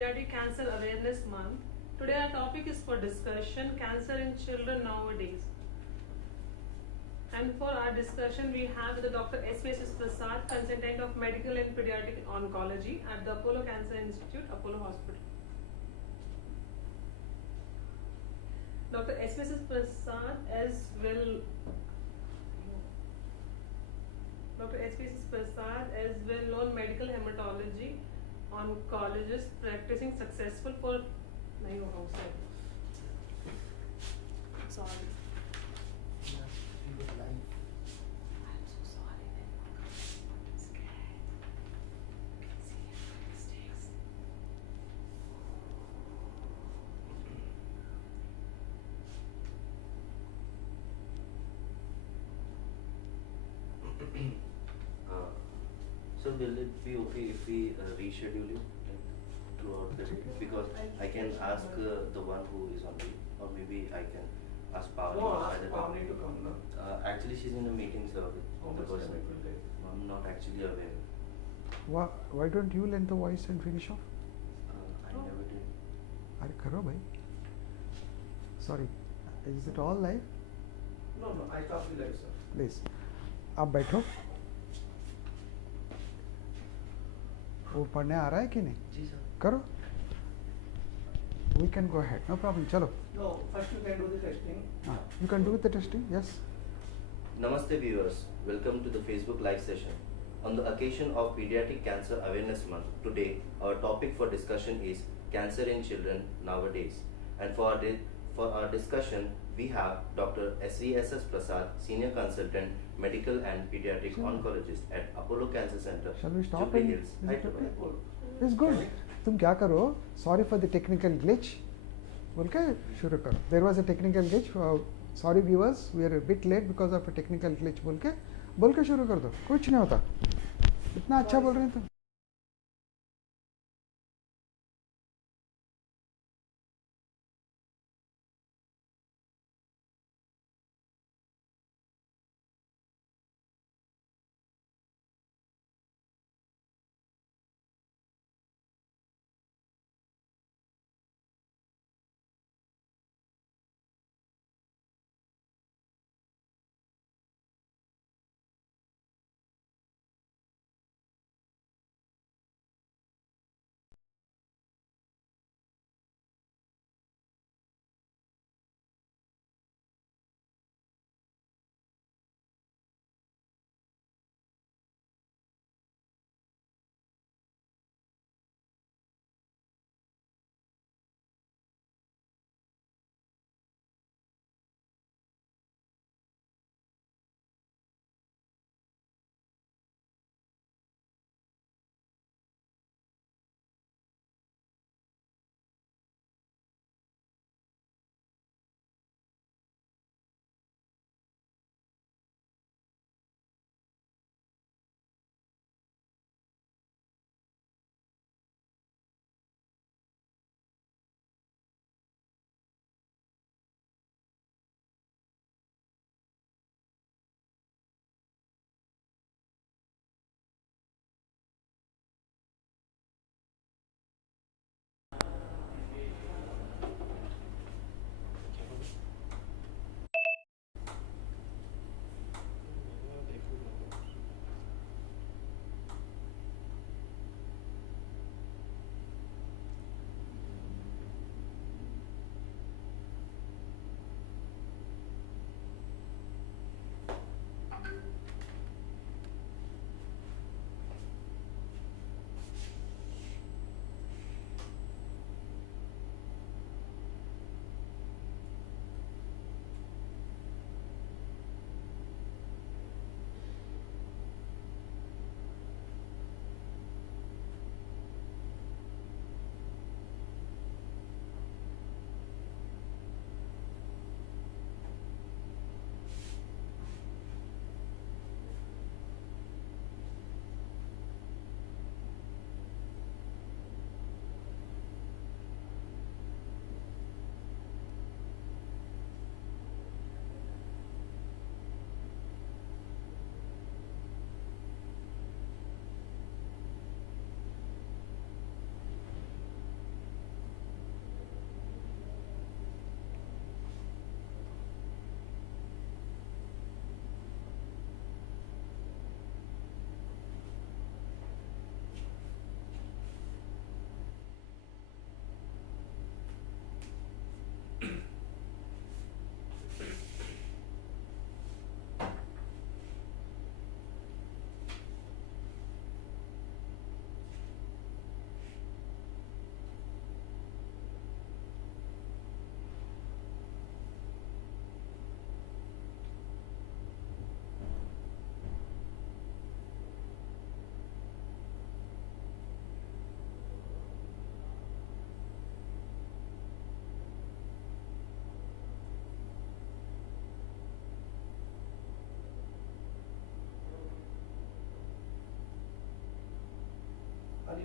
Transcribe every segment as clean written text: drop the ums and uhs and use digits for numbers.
Pediatric Cancer Awareness Month. Today our topic is for discussion, cancer in children nowadays. And for our discussion, we have the Dr. S.V.V.S. Prasad, consultant of Medical and Pediatric Oncology at the Apollo Cancer Institute, Apollo Hospital. Dr. S.V.V.S. Prasad Dr. S.V.V.S. Prasad is well-known medical hematology oncologist practicing successful for नहीं होगा उसे sorry I'm so sorry I'm scared see mistakes So will it be okay if we reschedule you throughout the day? Because I can ask the one who is on leave, or maybe I can ask Pavani. No, ask Pavani to come now. Actually, she's in a meeting, sir. With How the much person. time it will take? I'm not actually aware. Why don't you lend the voice and finish off? I never did. अरे करो भाई. Sorry, is it all live? No, I stop the live, sir. Please, आप बैठो. वो पढ़ने आ रहा है कि नहीं? जी सर. करो. We can go ahead. No problem. चलो. No, first you can do the testing. You can do the testing. Yes. Namaste viewers, welcome to the Facebook live session. On the occasion of Pediatric Cancer Awareness Month, today our topic for discussion is cancer in children nowadays. And for our discussion, we have Dr. S.V.V.S. Prasad, Senior Consultant, Medical and Pediatric Oncologist at Apollo Cancer Center, Shall we stop Jubilee and- Hills, is it Hyderabad. It's good. तुम क्या करो? Sorry for the technical glitch. बोल के शुरू करो. There was a technical glitch. Sorry viewers, we are a bit late because of a technical glitch. बोल के शुरू कर दो. कुछ नहीं होता. इतना अच्छा बोल रहे हैं तुम.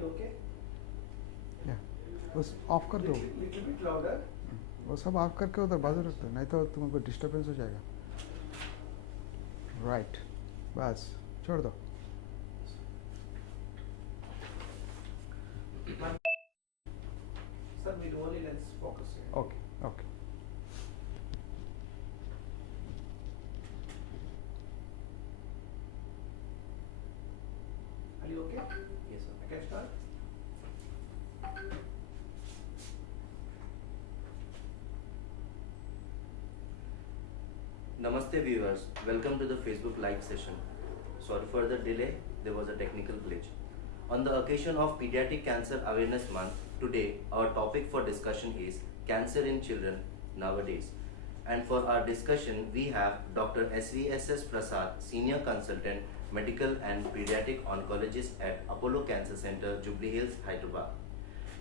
you okay? या बस ऑफ कर दो Little bit louder. वो सब ऑफ करके उधर बाजू रख दो नहीं तो तुमको डिस्टर्बेंस हो जाएगा राइट बस छोड़ दो Sir, with only lens focus here. Okay okay Are you okay? Yes, sir. I can start. Namaste viewers, welcome to the Facebook live session. Sorry for the delay, there was a technical glitch. On the occasion of Pediatric Cancer Awareness Month, today our topic for discussion is cancer in children nowadays. And for our discussion, we have Dr. S.V.V.S. Prasad, Senior Consultant, Medical and Pediatric Oncologist at Apollo Cancer Center, Jubilee Hills, Hyderabad.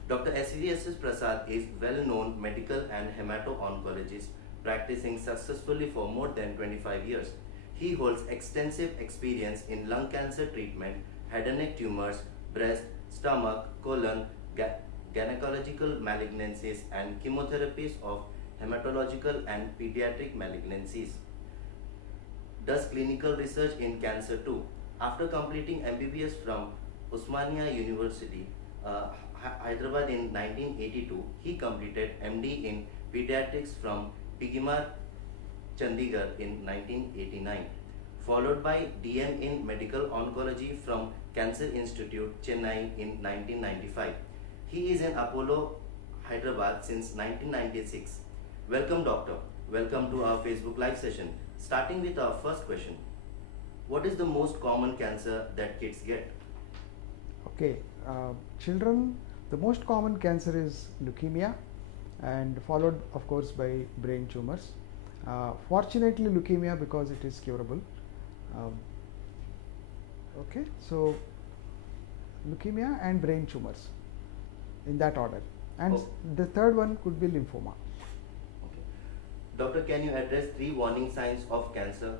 Dr. S.V.V.S. Prasad is well-known medical and hemato-oncologist practicing successfully for more than 25 years. He holds extensive experience in lung cancer treatment, head and neck tumors, breast, stomach, colon, gynecological malignancies and chemotherapies of hematological and pediatric malignancies. Does clinical research in cancer too. After completing MBBS from Osmania University, Hyderabad in 1982, he completed MD in pediatrics from Pigimar, Chandigarh in 1989, followed by DM in Medical Oncology from Cancer Institute, Chennai in 1995. He is in Apollo, Hyderabad since 1996. Welcome, doctor. Welcome to our Facebook live session. Starting with our first question. What is the most common cancer that kids get? Okay, children, the most common cancer is leukemia and followed of course by brain tumors. Fortunately leukemia because it is curable. Okay, so leukemia and brain tumors in that order, and the third one could be lymphoma. Okay. Doctor, can you address 3 warning signs of cancer?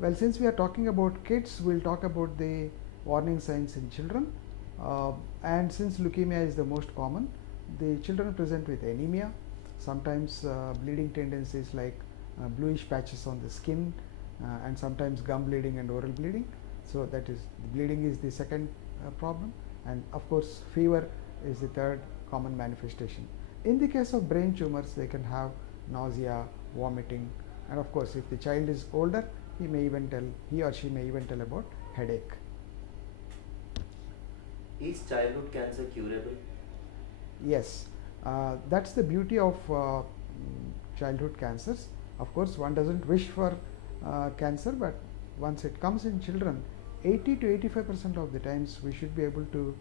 Well, since we are talking about kids, we'll talk about the warning signs in children, and since leukemia is the most common, the children present with anemia, sometimes bleeding tendencies like bluish patches on the skin, and sometimes gum bleeding and oral bleeding. So that is, the bleeding is the second problem, and of course fever is the third common manifestation. In the case of brain tumors, they can have nausea, vomiting, and of course if the child is older, he or she may even tell about headache. Is childhood cancer curable? Yes, that's the beauty of childhood cancers. Of course, one doesn't wish for cancer, but once it comes in children, 80 to 85% of the times we should be able to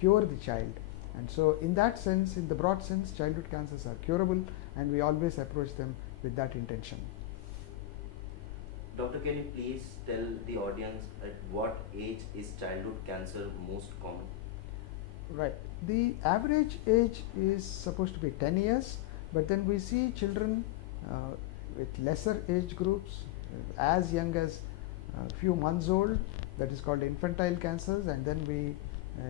cure the child. And so in that sense, in the broad sense, childhood cancers are curable, and we always approach them with that intention. Doctor, can you please tell the audience at what age is childhood cancer most common? Right. The average age is supposed to be 10 years, but then we see children with lesser age groups as young as a few months old, that is called infantile cancers, and then we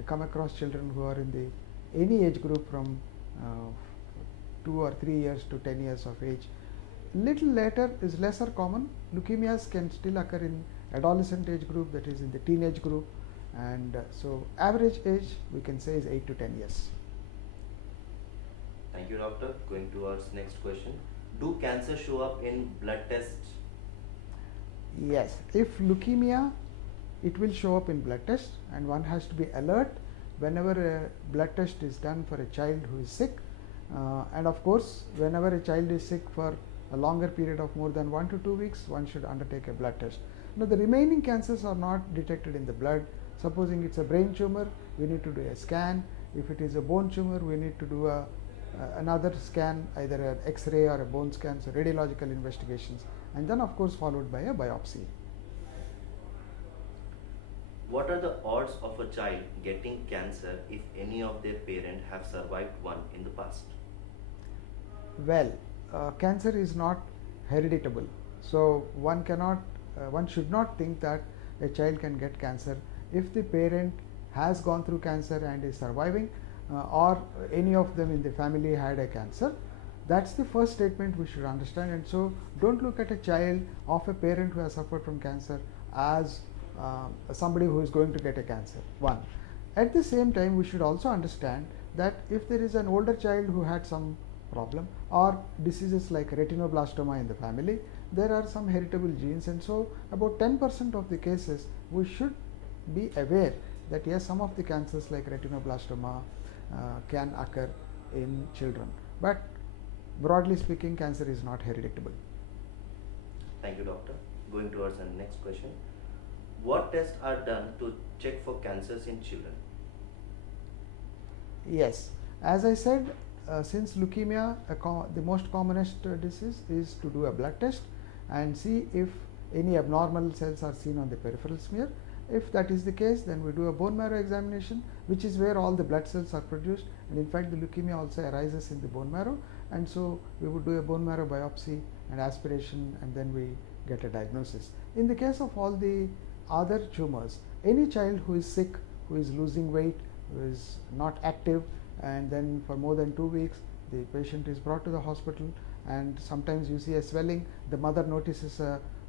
come across children who are in any age group from 2 or 3 years to 10 years of age. Little later is lesser common. Leukemias can still occur in adolescent age group, that is in the teenage group, and so average age we can say is 8 to 10 years. Thank you, doctor. Going to our next question. Do cancer show up in blood tests? Yes, if leukemia, it will show up in blood test, and one has to be alert whenever a blood test is done for a child who is sick, and of course whenever a child is sick for a longer period of more than 1 to 2 weeks, one should undertake a blood test. Now the remaining cancers are not detected in the blood. Supposing it's a brain tumor, we need to do a scan. If it is a bone tumor, we need to do another scan, either an X-ray or a bone scan, so radiological investigations, and then of course followed by a biopsy. What are the odds of a child getting cancer if any of their parents have survived one in the past? Well, cancer is not hereditable, so one should not think that a child can get cancer if the parent has gone through cancer and is surviving, or any of them in the family had a cancer. That's the first statement we should understand. And so don't look at a child of a parent who has suffered from cancer as somebody who is going to get a cancer. One. At the same time, we should also understand that if there is an older child who had some problem or diseases like retinoblastoma in the family, there are some heritable genes, and so about 10% of the cases we should be aware that yes, some of the cancers like retinoblastoma can occur in children, but broadly speaking, cancer is not heritable. Thank you, doctor. Going towards our next question. What tests are done to check for cancers in children? Yes, as I said, since leukemia, the most commonest disease is to do a blood test and see if any abnormal cells are seen on the peripheral smear. If that is the case, then we do a bone marrow examination, which is where all the blood cells are produced, and in fact the leukemia also arises in the bone marrow, and so we would do a bone marrow biopsy and aspiration, and then we get a diagnosis. In the case of all the other tumors, any child who is sick, who is losing weight, who is not active, and then for more than 2 weeks the patient is brought to the hospital, and sometimes you see a swelling. The mother notices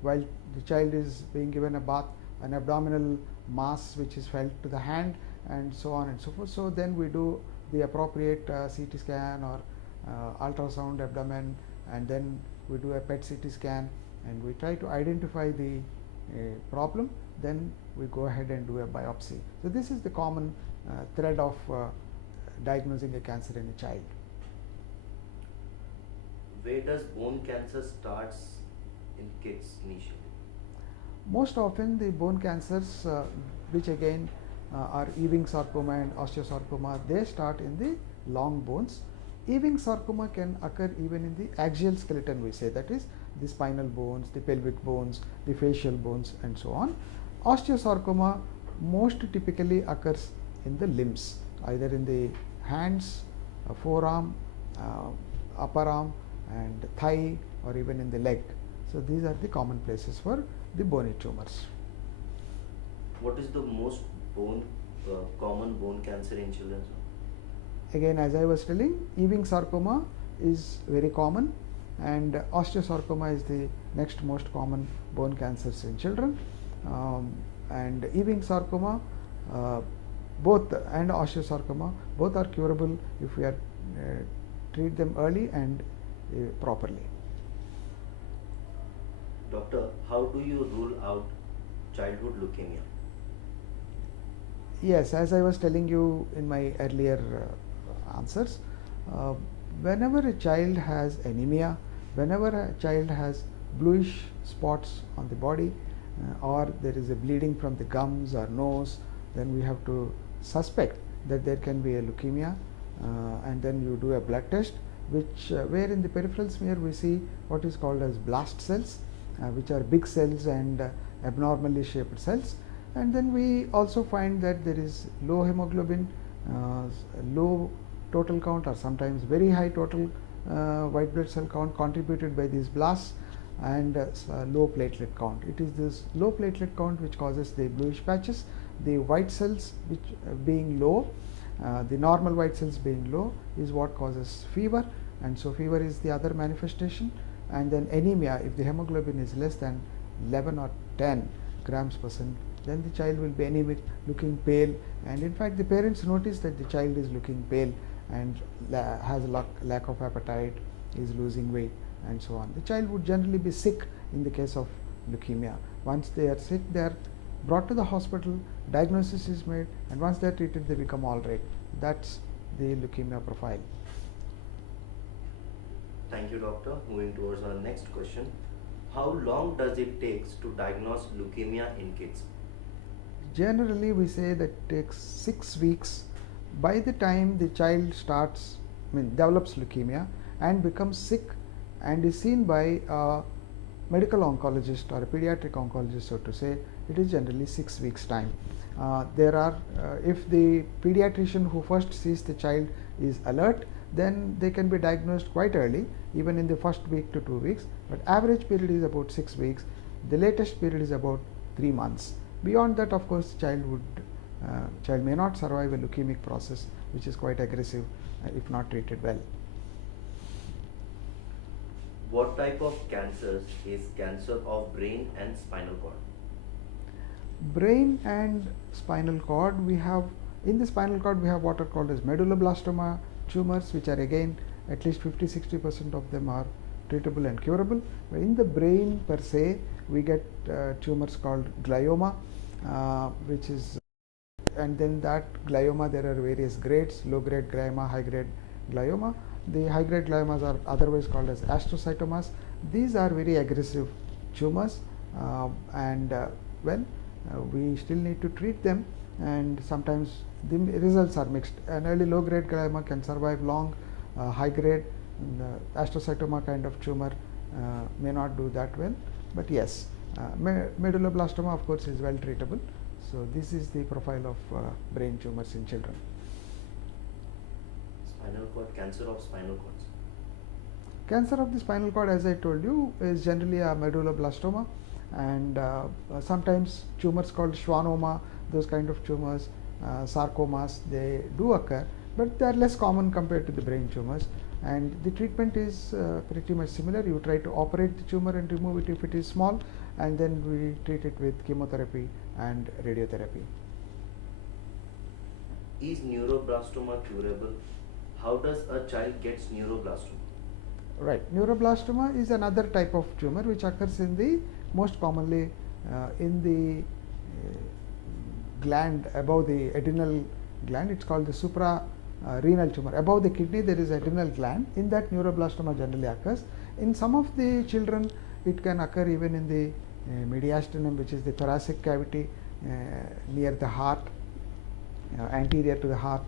while the child is being given a bath, an abdominal mass which is felt to the hand, and so on and so forth. So then we do the appropriate CT scan or ultrasound abdomen, and then we do a PET CT scan, and we try to identify the problem. Then we go ahead and do a biopsy. So this is the common thread of diagnosing a cancer in a child. Where does bone cancer starts in kids initially? Most often the bone cancers, which again are Ewing sarcoma and osteosarcoma, they start in the long bones. Ewing sarcoma can occur even in the axial skeleton, we say, that is the spinal bones, the pelvic bones, the facial bones, and so on. Osteosarcoma most typically occurs in the limbs, either in the hands, forearm, upper arm, and thigh, or even in the leg. So these are the common places for the bony tumors. What is the most common bone cancer in children? Again, as I was telling, Ewing sarcoma is very common, and osteosarcoma is the next most common bone cancers in children. And Ewing sarcoma, both, and osteosarcoma, both are curable if we are treat them early and properly. Doctor, how do you rule out childhood leukemia? Yes, as I was telling you in my earlier answers, whenever a child has anemia, whenever a child has bluish spots on the body, or there is a bleeding from the gums or nose, then we have to suspect that there can be a leukemia, and then you do a blood test, which where in the peripheral smear we see what is called as blast cells, which are big cells and abnormally shaped cells. And then we also find that there is low hemoglobin, low total count, or sometimes very high total white blood cell count contributed by these blasts, and low platelet count. It is this low platelet count which causes the bluish patches. The white cells which being low, the normal white cells being low, is what causes fever, and so fever is the other manifestation. And then anemia, if the hemoglobin is less than 11 or 10 grams per cent, then the child will be anemic, looking pale, and in fact the parents notice that the child is looking pale and has a lack of appetite, is losing weight, and so on. The child would generally be sick in the case of leukemia. Once they are sick, they are brought to the hospital, diagnosis is made, and once they are treated, they become all right. That's the leukemia profile. Thank you, doctor. Moving towards our next question. How long does it take to diagnose leukemia in kids? Generally, we say that it takes 6 weeks. By the time the child develops leukemia and becomes sick and is seen by a medical oncologist or a pediatric oncologist, so to say, it is generally 6 weeks time. There are, if the pediatrician who first sees the child is alert, then they can be diagnosed quite early, even in the first week to 2 weeks. But average period is about 6 weeks. The latest period is about 3 months. Beyond that, of course, the child would child may not survive a leukemic process which is quite aggressive if not treated well. What type of cancers is cancer of brain and spinal cord? Brain and spinal cord, we have in the spinal cord we have what are called as medulloblastoma tumors, which are again at least 50-60% of them are treatable and curable. But in the brain per se, we get tumors called glioma, which is, and then that glioma there are various grades: low grade glioma, high grade glioma. The high grade gliomas are otherwise called as astrocytomas. These are very aggressive tumors, we still need to treat them, and sometimes the results are mixed. An early low grade glioma can survive long. High grade astrocytoma kind of tumor may not do that well, but yes, medulloblastoma of course is well treatable. So this is the profile of brain tumors in children. Spinal cord, cancer of spinal cords. Cancer of the spinal cord, as I told you, is generally a medulloblastoma, and sometimes tumors called schwannoma, those kind of tumors, sarcomas, they do occur, but they are less common compared to the brain tumors, and the treatment is pretty much similar. You try to operate the tumor and remove it if it is small, and then we treat it with chemotherapy and radiotherapy. Is neuroblastoma curable? How does a child gets neuroblastoma? Right, neuroblastoma is another type of tumor which occurs in the most commonly in the gland above the adrenal gland. It's called the suprarenal tumor. Above the kidney there is adrenal gland. In that neuroblastoma generally occurs. In some of the children it can occur even in the mediastinum, which is the thoracic cavity near the heart, anterior to the heart.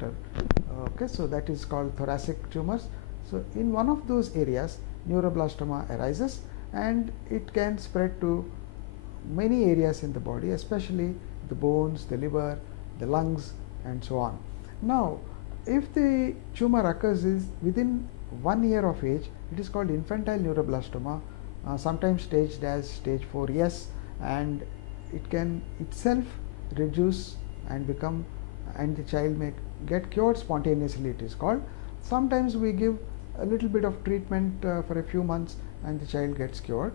Okay, so that is called thoracic tumors. So in one of those areas neuroblastoma arises, and it can spread to many areas in the body, especially the bones, the liver, the lungs, and so on. Now, if the tumor occurs is within 1 year of age, it is called infantile neuroblastoma, sometimes staged as stage 4S, and it can itself reduce and become, and the child may get cured spontaneously, it is called. Sometimes we give a little bit of treatment for a few months and the child gets cured.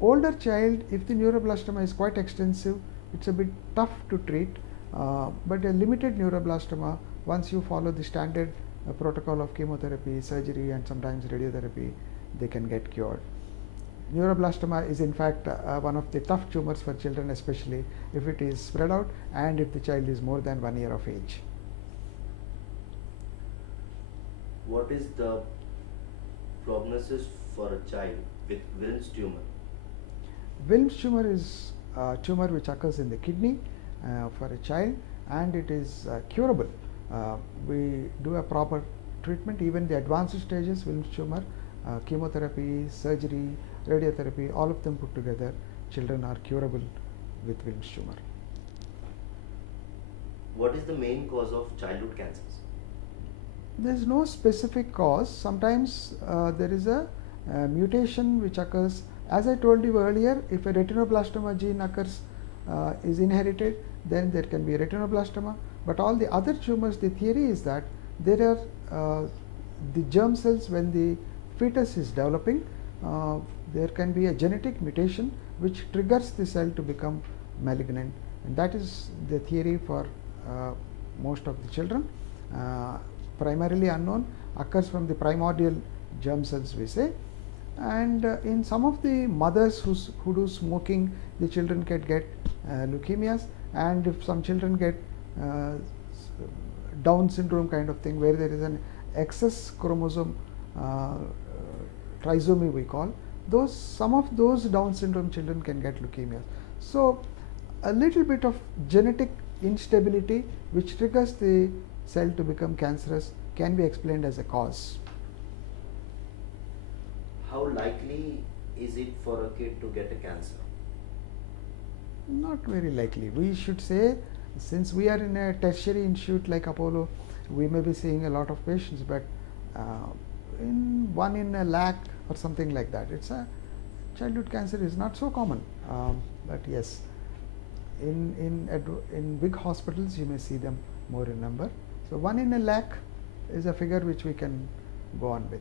Older child, if the neuroblastoma is quite extensive, it's a bit tough to treat, but a limited neuroblastoma, once you follow the standard protocol of chemotherapy, surgery, and sometimes radiotherapy, they can get cured. Neuroblastoma is in fact one of the tough tumors for children, especially if it is spread out and if the child is more than 1 year of age. What is the prognosis for a child with Wilms tumor? Wilms tumor is a tumor which occurs in the kidney for a child, and it is curable. We do a proper treatment, even the advanced stages, Wilms tumor, chemotherapy, surgery, radiotherapy, all of them put together, children are curable with Wilms tumor. What is the main cause of childhood cancers? There is no specific cause. Sometimes there is a mutation which occurs. As I told you earlier, if a retinoblastoma gene occurs, is inherited, then there can be a retinoblastoma. But all the other tumors, the theory is that there are the germ cells, when the fetus is developing, there can be a genetic mutation which triggers the cell to become malignant, and that is the theory for most of the children. Primarily unknown, occurs from the primordial germ cells, we say, and in some of the mothers who do smoking, the children can get leukemias, and if some children get Down syndrome kind of thing, where there is an excess chromosome trisomy we call, some of those Down syndrome children can get leukemia. So a little bit of genetic instability which triggers the cell to become cancerous can be explained as a cause. How likely is it for a kid to get a cancer? Not very likely. We should say, since we are in a tertiary institute like Apollo, we may be seeing a lot of patients, but in 1 in a lakh or something like that. It's a childhood cancer is not so common, but yes, in big hospitals you may see them more in number. So 1 in a lakh is a figure which we can go on with.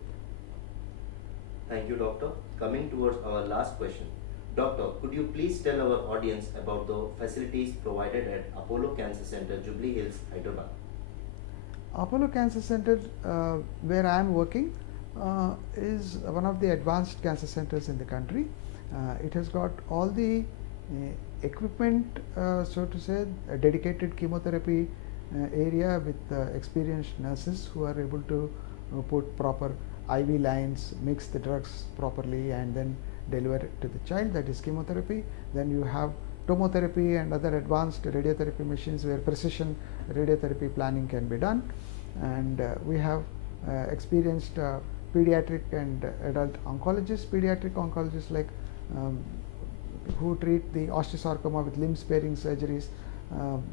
Thank you, Doctor. Coming towards our last question. Doctor, could you please tell our audience about the facilities provided at Apollo Cancer Center, Jubilee Hills, Hyderabad? Apollo Cancer Center, where I am working, is one of the advanced cancer centers in the country. It has got all the equipment, so to say, a dedicated chemotherapy area with experienced nurses who are able to put proper IV lines, mix the drugs properly, and then deliver it to the child. That is chemotherapy. Then you have tomotherapy and other advanced radiotherapy machines where precision radiotherapy planning can be done. And we have experienced pediatric and adult oncologists, pediatric oncologists like who treat the osteosarcoma with limb sparing surgeries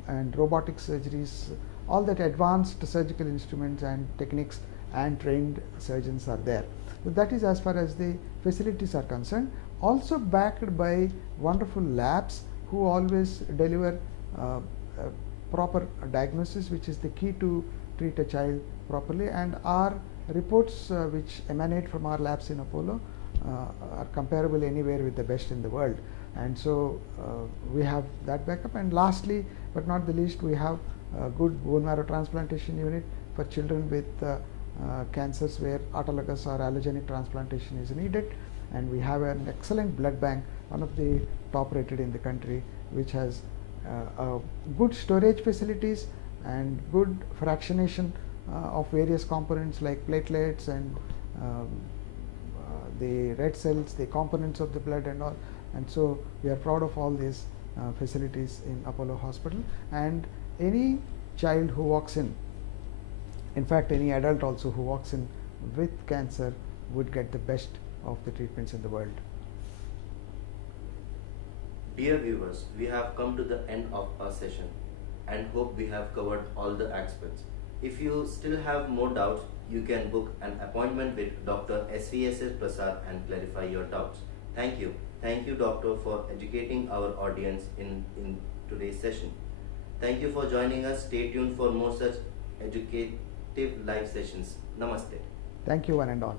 and robotic surgeries. All that advanced surgical instruments and techniques and trained surgeons are there. So that is as far as the facilities are concerned. Also backed by wonderful labs who always deliver proper diagnosis, which is the key to treat a child properly, and our reports which emanate from our labs in Apollo are comparable anywhere with the best in the world. And so we have that backup. And lastly but not the least, we have a good bone marrow transplantation unit for children with cancers where autologous or allogenic transplantation is needed. And we have an excellent blood bank, one of the top rated in the country, which has good storage facilities and good fractionation of various components like platelets and the red cells, the components of the blood and all. And so we are proud of all these facilities in Apollo Hospital. And any child who walks in fact any adult also who walks in with cancer would get the best of the treatments in the world. Dear viewers, we have come to the end of our session and hope we have covered all the aspects. If you still have more doubts, you can book an appointment with Dr. S.V.V.S. Prasad and clarify your doubts. Thank you. Thank you, Doctor, for educating our audience in today's session. Thank you for joining us. Stay tuned for more such educative live sessions. Namaste. Thank you, one and all.